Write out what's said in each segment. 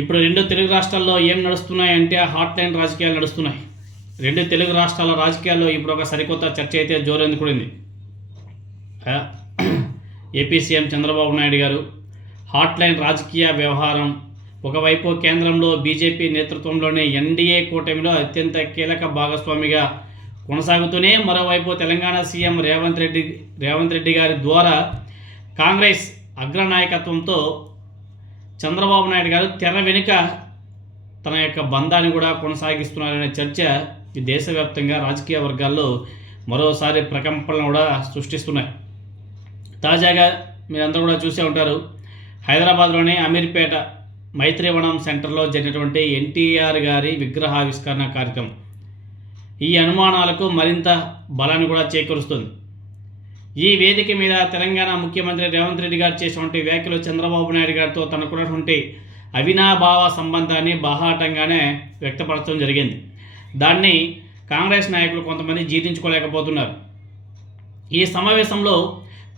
ఇప్పుడు రెండు తెలుగు రాష్ట్రాల్లో ఏం నడుస్తున్నాయంటే హాట్ లైన్ రాజకీయాలు నడుస్తున్నాయి. రెండు తెలుగు రాష్ట్రాల రాజకీయాల్లో ఇప్పుడు ఒక సరికొత్త చర్చ అయితే జోరెందుకుడింది. ఏపీ సీఎం చంద్రబాబు నాయుడు గారు హాట్ లైన్ రాజకీయ వ్యవహారం ఒకవైపు కేంద్రంలో బీజేపీ నేతృత్వంలోని ఎన్డీఏ కూటమిలో అత్యంత కీలక భాగస్వామిగా కొనసాగుతూనే మరోవైపు తెలంగాణ సీఎం రేవంత్ రెడ్డి గారి ద్వారా కాంగ్రెస్ అగ్రనాయకత్వంతో చంద్రబాబు నాయుడు గారు తెర వెనుక తన యొక్క బంధాన్ని కూడా కొనసాగిస్తున్నారనే చర్చ ఈ దేశవ్యాప్తంగా రాజకీయ వర్గాల్లో మరోసారి ప్రకంపనలు కూడా సృష్టిస్తున్నాయి. తాజాగా మీరందరూ కూడా చూసే ఉంటారు, హైదరాబాద్లోని అమీర్పేట మైత్రివనం సెంటర్లో జరిగినటువంటి ఎన్టీఆర్ గారి విగ్రహావిష్కరణ కార్యక్రమం ఈ అనుమానాలకు మరింత బలాన్ని కూడా చేకూరుస్తుంది. ఈ వేదిక మీద తెలంగాణ ముఖ్యమంత్రి రేవంత్ రెడ్డి గారు చేసినటువంటి వ్యాఖ్యలు చంద్రబాబు నాయుడు గారితో తనకున్నటువంటి అవినాభావ సంబంధాన్ని బాహాటంగానే వ్యక్తపరచడం జరిగింది. దాన్ని కాంగ్రెస్ నాయకులు కొంతమంది జీర్ణించుకోలేకపోతున్నారు. ఈ సమావేశంలో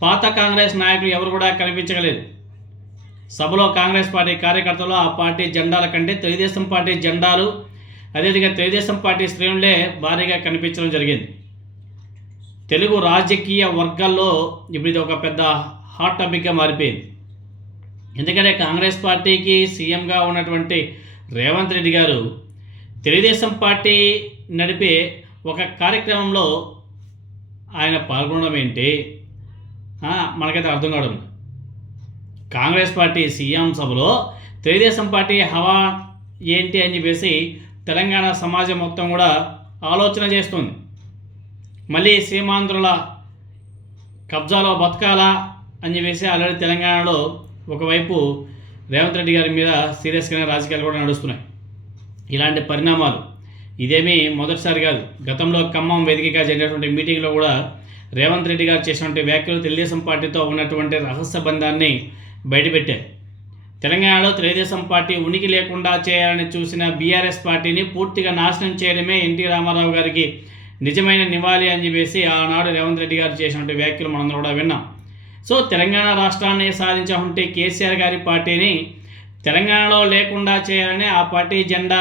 పాత కాంగ్రెస్ నాయకులు ఎవరు కూడా కనిపించగలేదు. సభలో కాంగ్రెస్ పార్టీ కార్యకర్తలు ఆ పార్టీ జెండాల కంటే తెలుగుదేశం పార్టీ జెండాలు, అదేవిధంగా తెలుగుదేశం పార్టీ శ్రేణులే భారీగా కనిపించడం జరిగింది. తెలుగు రాజకీయ వర్గాల్లో ఇప్పుడు ఇది ఒక పెద్ద హాట్ టాపిక్గా మారిపోయింది. ఎందుకంటే కాంగ్రెస్ పార్టీకి సీఎంగా ఉన్నటువంటి రేవంత్ రెడ్డి గారు తెలుగుదేశం పార్టీ నడిపే ఒక కార్యక్రమంలో ఆయన పాల్గొనడం ఏంటి మనకైతే అర్థం కావడం. కాంగ్రెస్ పార్టీ సీఎం సభలో తెలుగుదేశం పార్టీ హవా ఏంటి అని చెప్పేసి తెలంగాణ సమాజం మొత్తం కూడా ఆలోచన చేస్తుంది. మళ్ళీ సీమాంధ్రుల కబ్జాలో బతకాలా అని చెప్పేసి ఆల్రెడీ తెలంగాణలో ఒకవైపు రేవంత్ రెడ్డి గారి మీద సీరియస్గానే రాజకీయాలు కూడా నడుస్తున్నాయి. ఇలాంటి పరిణామాలు ఇదేమీ మొదటిసారి కాదు. గతంలో ఖమ్మం వేదికగా జరిగినటువంటి మీటింగ్లో కూడా రేవంత్ రెడ్డి గారు చేసినటువంటి వ్యాఖ్యలు తెలుగుదేశం పార్టీతో ఉన్నటువంటి రహస్య బంధాన్ని బయటపెట్టారు. తెలంగాణలో తెలుగుదేశం పార్టీ ఉనికి లేకుండా చేయాలని చూసిన బీఆర్ఎస్ పార్టీని పూర్తిగా నాశనం చేయడమే ఎన్టీ రామారావు గారికి నిజమైన నివాళి అని చెప్పేసి ఆనాడు రేవంత్ రెడ్డి గారు చేసినటువంటి వ్యాఖ్యలు మనందరూ కూడా విన్నాం. సో తెలంగాణ రాష్ట్రాన్ని సాధించాలంటే కేసీఆర్ గారి పార్టీని తెలంగాణలో లేకుండా చేయాలని ఆ పార్టీ జెండా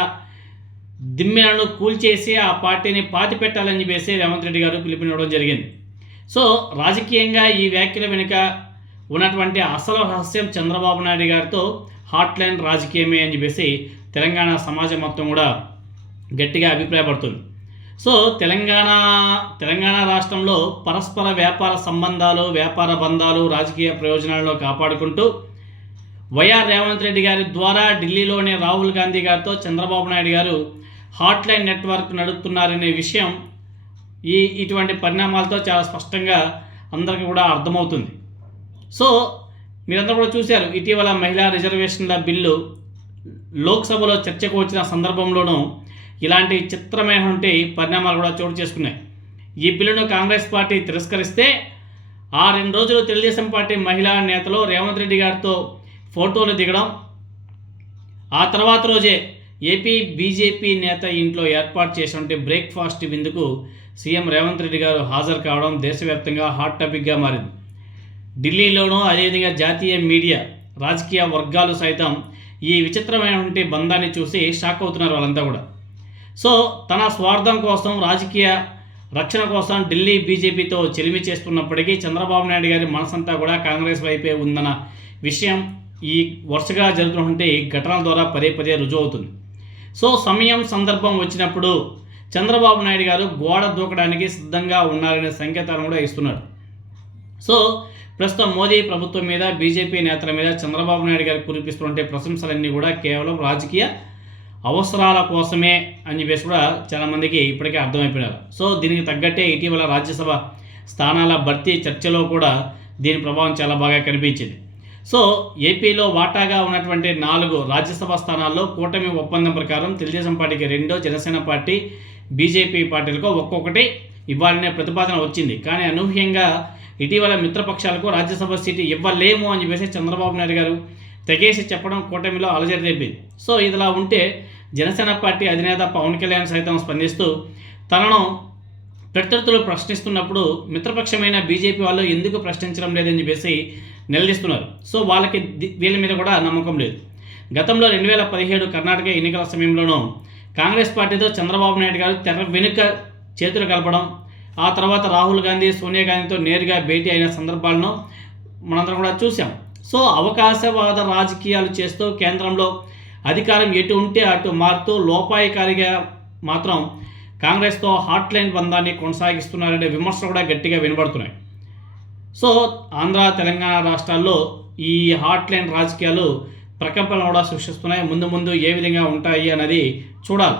దిమ్మెలను కూల్చేసి ఆ పార్టీని పాతి పెట్టాలని చెప్పేసి రేవంత్ రెడ్డి గారు పిలుపునివ్వడం జరిగింది. సో రాజకీయంగా ఈ వ్యాఖ్యల వెనుక ఉన్నటువంటి అసలు రహస్యం చంద్రబాబు నాయుడు గారితో హాట్ లైన్ రాజకీయమే అని చెప్పేసి తెలంగాణ సమాజం మొత్తం కూడా గట్టిగా అభిప్రాయపడుతుంది. సో తెలంగాణ రాష్ట్రంలో పరస్పర వ్యాపార సంబంధాలు, వ్యాపార బంధాలు, రాజకీయ ప్రయోజనాలను కాపాడుకుంటూ వైఆర్ రేవంత్ రెడ్డి గారి ద్వారా ఢిల్లీలోని రాహుల్ గాంధీ గారితో చంద్రబాబు నాయుడు గారు హాట్ లైన్ నెట్వర్క్ నడుపుతున్నారనే విషయం ఇటువంటి పరిణామాలతో చాలా స్పష్టంగా అందరికీ కూడా అర్థమవుతుంది. సో మీరందరూ కూడా చూశారు, ఇటీవల మహిళా రిజర్వేషన్ల బిల్లు లోక్సభలో చర్చకు వచ్చిన సందర్భంలోనూ ఇలాంటి చిత్రమైనటువంటి పరిణామాలు కూడా చోటు చేసుకున్నాయి. ఈ బిల్లును కాంగ్రెస్ పార్టీ తిరస్కరిస్తే ఆ 2 రోజులు తెలుగుదేశం పార్టీ మహిళా నేతలు రేవంత్ రెడ్డి గారితో ఫోటోలు దిగడం, ఆ తర్వాత రోజే ఏపీ బీజేపీ నేత ఇంట్లో ఏర్పాటు చేసినటువంటి బ్రేక్ఫాస్ట్ విందుకు సీఎం రేవంత్ రెడ్డి గారు హాజరు కావడం దేశవ్యాప్తంగా హాట్ టాపిక్గా మారింది. ఢిల్లీలోనూ అదేవిధంగా జాతీయ మీడియా, రాజకీయ వర్గాలు సైతం ఈ విచిత్రమైనటువంటి బంధాన్ని చూసి షాక్ అవుతున్నారు వాళ్ళంతా కూడా. సో తన స్వార్థం కోసం, రాజకీయ రక్షణ కోసం ఢిల్లీ బీజేపీతో చెలిమి చేస్తున్నప్పటికీ చంద్రబాబు నాయుడు గారి మనసంతా కూడా కాంగ్రెస్ వైపే ఉందన్న విషయం ఈ వరుసగా జరుగుతున్నటువంటి ఘటనల ద్వారా పదే పదే రుజువు అవుతుంది. సో సమయం సందర్భం వచ్చినప్పుడు చంద్రబాబు నాయుడు గారు గోడ దూకడానికి సిద్ధంగా ఉన్నారనే సంకేతాలను కూడా ఇస్తున్నారు. సో ప్రస్తుతం మోదీ ప్రభుత్వం మీద, బీజేపీ నేతల మీద చంద్రబాబు నాయుడు గారు కురిపిస్తున్న ప్రశంసలన్నీ కూడా కేవలం రాజకీయ అవసరాల కోసమే అని చెప్పేసి కూడా చాలామందికి ఇప్పటికే అర్థమైపోయినారు. సో దీనికి తగ్గట్టే ఇటీవల రాజ్యసభ స్థానాల భర్తీ చర్చలో కూడా దీని ప్రభావం చాలా బాగా కనిపించింది. సో ఏపీలో వాటాగా ఉన్నటువంటి 4 రాజ్యసభ స్థానాల్లో కూటమి ఒప్పందం ప్రకారం తెలుగుదేశం పార్టీకి 2, జనసేన పార్టీ, బీజేపీ పార్టీలకు ఒక్కొక్కటి ఇవ్వాలనే ప్రతిపాదన వచ్చింది. కానీ అనూహ్యంగా ఇటీవల మిత్రపక్షాలకు రాజ్యసభ సీటు ఇవ్వలేము అని చెప్పేసి చంద్రబాబు నాయుడు గారు తెగేసి చెప్పడం కూటమిలో అలజడి రేపింది. సో ఇదిలా ఉంటే జనసేన పార్టీ అధినేత పవన్ కళ్యాణ్ సైతం స్పందిస్తూ తనను ప్రత్యర్థులు ప్రశ్నిస్తున్నప్పుడు మిత్రపక్షమైన బీజేపీ వాళ్ళు ఎందుకు ప్రశ్నించడం లేదని చెప్పేసి నిలదీస్తున్నారు. సో వాళ్ళకి వీళ్ళ మీద కూడా నమ్మకం లేదు. గతంలో 2017 కర్ణాటక ఎన్నికల సమయంలోనూ కాంగ్రెస్ పార్టీతో చంద్రబాబు నాయుడు గారు తెర వెనుక చేతులు కలపడం, ఆ తర్వాత రాహుల్ గాంధీ సోనియా గాంధీతో నేరుగా భేటీ అయిన సందర్భాలను మనందరం కూడా చూసాం. సో అవకాశవాద రాజకీయాలు చేస్తూ కేంద్రంలో అధికారం ఎటు ఉంటే అటు మారుతూ లోపాయికారిగా మాత్రం కాంగ్రెస్తో హాట్లైన్ బంధాన్ని కొనసాగిస్తున్నారనే విమర్శలు కూడా గట్టిగా వినబడుతున్నాయి. సో ఆంధ్ర తెలంగాణ రాష్ట్రాల్లో ఈ హాట్లైన్ రాజకీయాలు ప్రకంపనలు కూడా సృష్టిస్తున్నాయి. ముందు ముందు ఏ విధంగా ఉంటాయి అన్నది చూడాలి.